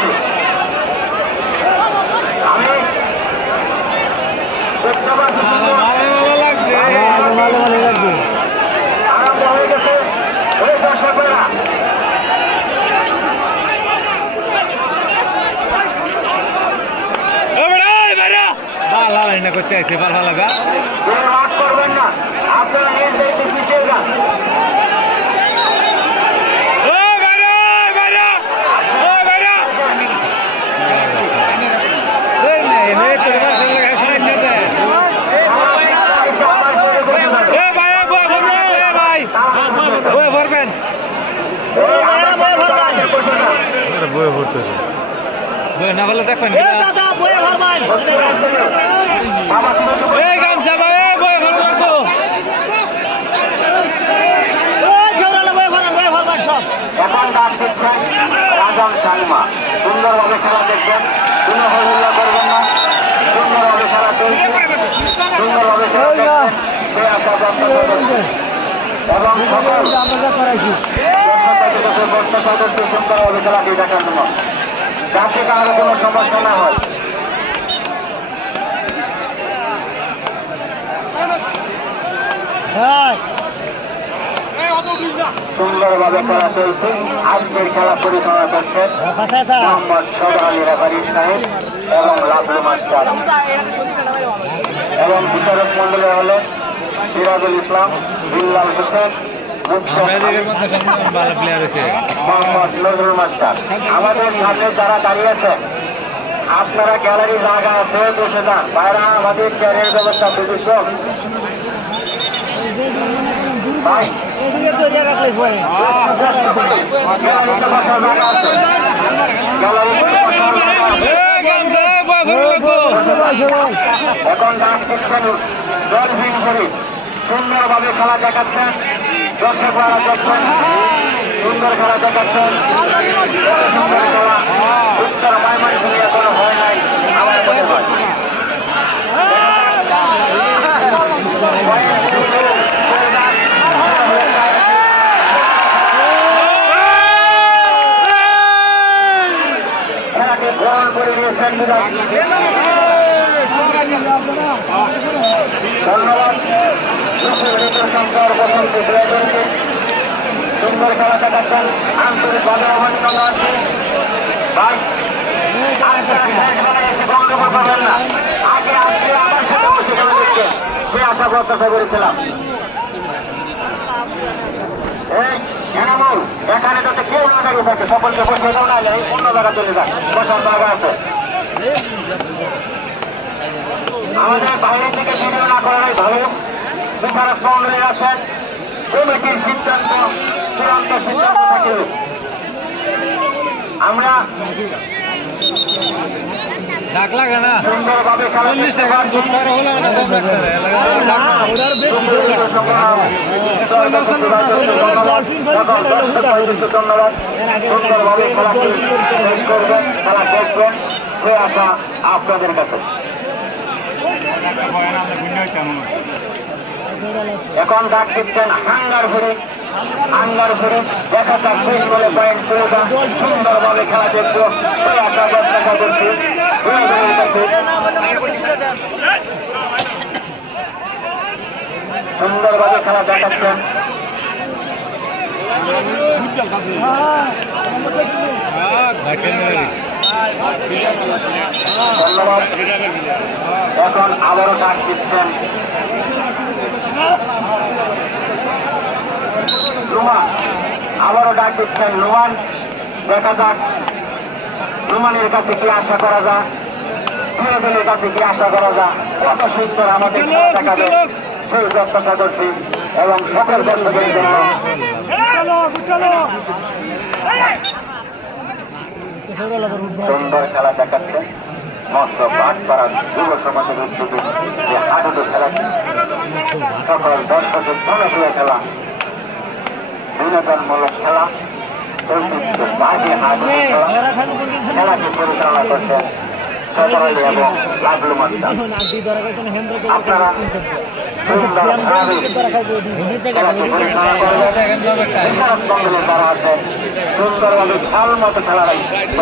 করছি। আমি দেখতে পাচ্ছি আরম্ভ হয়ে গেছে ওই দর্শকেরা। করতে আসছে ভালো লাগা রাগ করবেন না, আপনারা নিজ দায়িত্বে পিছিয়ে যান। বয়ে ভরতে বয়ে না বলে দেখবেন গামছা ভাই বয়ে ভালো লাগবো এখন ডাক দিচ্ছেন রাজন সাংমা। সুন্দরভাবে খেলা দেখবেন, কোনো হল্লা করবেন না। সুন্দরভাবে খেলা চলছে, সুন্দরভাবে খেলা দেখবেন, সে আশা প্রত্যাশা করছে। এবং সকল প্রত্যাশা করছে সুন্দরভাবে খেলাটি দেখার জন্য, যাতে কারো কোনো সমস্যা না হয়। সুন্দরভাবে খেলা চলছে। আজকের খেলা পরিচালনা করছেন মোহাম্মদ সদর আলী রেফারি সাহেব এবং লাভলু মাস্টার, এবং বিচারক মন্ডলে হলেন সিরাজুল ইসলাম, বিল্লাল হোসেন, মোহাম্মদ নজরুল মাস্টার। আমাদের সামনে যারা দাঁড়িয়ে আছেন, আপনারা গ্যালারি জায়গা আছে বসে যান। বাইরে আমাদের চেয়ারের ব্যবস্থা খুবই কম। ভাই এখন ডাক দিচ্ছেন ডলফিন শরীফ। সুন্দরভাবে খেলা দেখাচ্ছেন, দর্শকরা দেখছেন, সুন্দর খেলা দেখাচ্ছেন। সুন্দর খেলা উত্তর ময়মনসিংহ এখনো হয় নাই, আমার মনে হয়। খেলাকে গ্রহণ করে নিয়েছেন। ধন্যবাদ সঞ্চার বসন্ত ড্রাইভারকে। সুন্দর খেলা দেখাচ্ছেন, আন্তরিকভাবে অভিনন্দন আছে। ভাই এসে গণ্ডগোল করবেন না, আগে আসলে আমার সাথে বসে খেলা দেখছেন, সে আশা প্রত্যাশা করেছিলাম। এই এনামুল, এখানে যাতে কেউ না দাঁড়িয়ে থাকে, সকলকে বসে দাও, না অন্য জায়গা চলে যান, বসার জায়গা আছে। আমাদের বাইরে থেকে ভিডিও না করাই ভালো। বিচারক মন্ডলী আছেন, কমিটির সিদ্ধান্ত চূড়ান্ত সিদ্ধান্ত থাকে। আমরা সুন্দরভাবে খেলা ধন্যবাদ। সুন্দরভাবে খেলাটি শেষ করবেন, খেলা দেখবেন, সে আশা আপনাদের কাছে। এখন ডাক দিচ্ছেন হাঙ্গার ভরি। হাঙ্গার ভরি দেখা যাক তিন বলে পয়েন্ট চলে যান। সুন্দরভাবে খেলা দেখবো, সেই আশা প্রত্যাশা করছি দুজনের কাছে। সুন্দরভাবে খেলা দেখাচ্ছেন। ধন্যবাদ। এখন আবারও ডাক দিচ্ছেন রুমান। আবারও ডাক দিচ্ছেন রুমান। দেখা যাক রুমানের কাছে কি আশা করা যায়, ছেলেদের কাছে কি আশা করা যায়। কত সুন্দর আমাদের দেখাবে সেই প্রত্যাশা করছি, এবং সকল দর্শকের জন্য সুন্দর খেলা দেখাচ্ছে। মাত্র বাটপাড়া যুব সমাজের উদ্যোগে যে হাডুডু খেলাটি সকল দর্শকের জনপ্রিয় খেলা, বিনোদনমূলক খেলা, ঐতিহ্যবাহী হাডুডু খেলা। খেলাটি পরিচালনা করছেন সদর আলী এবং লাভলু মাস্টার। আপনারা সুন্দরভাবে খেলাটি পরিচালনা করবেন। বিচারক মন্ডলী যারা আছে সুন্দরভাবে খেলার মতো খেলা